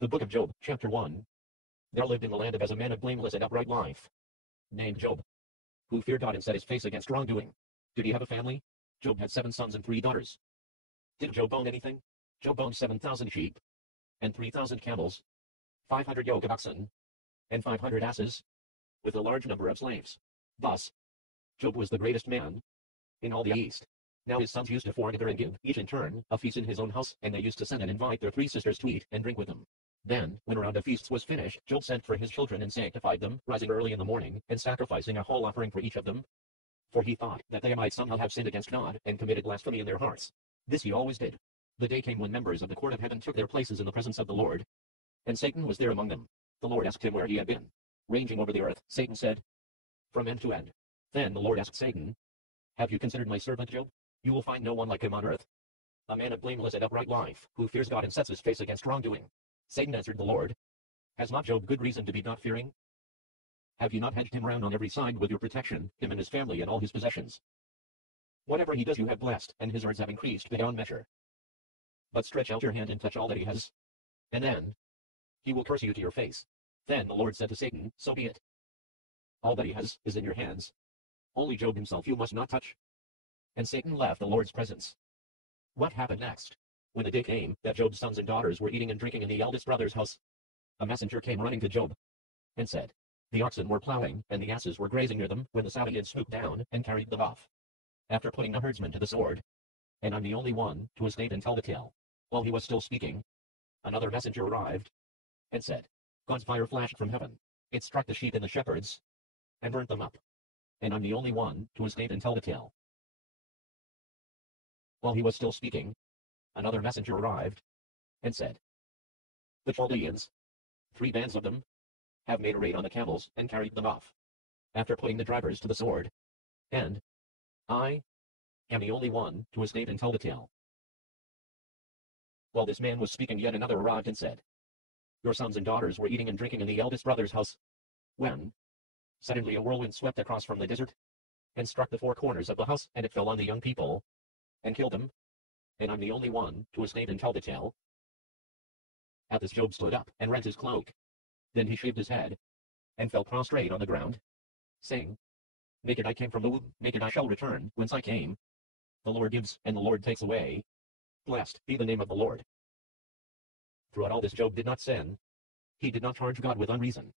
The book of Job, chapter 1. There lived in the land of Uz a man of blameless and upright life, named Job, who feared God and set his face against wrongdoing. Did he have a family? Job had 7 sons and 3 daughters. Did Job own anything? Job owned 7,000 sheep, and 3,000 camels, 500 yoke of oxen, and 500 asses, with a large number of slaves. Thus, Job was the greatest man in all the East. Now his sons used to foregather and give, each in turn, a feast in his own house, and they used to send and invite their 3 sisters to eat and drink with them. Then, when a round of feasts was finished, Job sent for his children and sanctified them, rising early in the morning, and sacrificing a whole offering for each of them. For he thought that they might somehow have sinned against God, and committed blasphemy in their hearts. This he always did. The day came when members of the court of heaven took their places in the presence of the Lord, and Satan was there among them. The Lord asked him where he had been. Ranging over the earth, Satan said, from end to end. Then the Lord asked Satan, have you considered my servant Job? You will find no one like him on earth, a man of blameless and upright life, who fears God and sets his face against wrongdoing. Satan answered the Lord, has not Job good reason to be not fearing? Have you not hedged him round on every side with your protection, him and his family and all his possessions? Whatever he does you have blessed, and his herds have increased beyond measure. But stretch out your hand and touch all that he has, and then he will curse you to your face. Then the Lord said to Satan, so be it. All that he has is in your hands. Only Job himself you must not touch. And Satan left the Lord's presence. What happened next? When the day came that Job's sons and daughters were eating and drinking in the eldest brother's house, a messenger came running to Job, and said, the oxen were plowing, and the asses were grazing near them, when the Sabaeans swooped down, and carried them off, after putting the herdsman to the sword. And I'm the only one to escape and tell the tale. While he was still speaking, another messenger arrived, and said, God's fire flashed from heaven. It struck the sheep and the shepherds, and burnt them up. And I'm the only one to escape and tell the tale. While he was still speaking, another messenger arrived, and said, the Chaldeans, 3 bands of them, have made a raid on the camels, and carried them off, after putting the drivers to the sword. And I am the only one to escape and tell the tale. While this man was speaking, yet another arrived and said, your sons and daughters were eating and drinking in the eldest brother's house, when suddenly a whirlwind swept across from the desert, and struck the 4 corners of the house, and it fell on the young people, and killed them. And I'm the only one to escape and tell the tale. At this Job stood up, and rent his cloak. Then he shaved his head, and fell prostrate on the ground, saying, naked I came from the womb, naked I shall return whence I came. The Lord gives, and the Lord takes away. Blessed be the name of the Lord. Throughout all this Job did not sin. He did not charge God with unreason.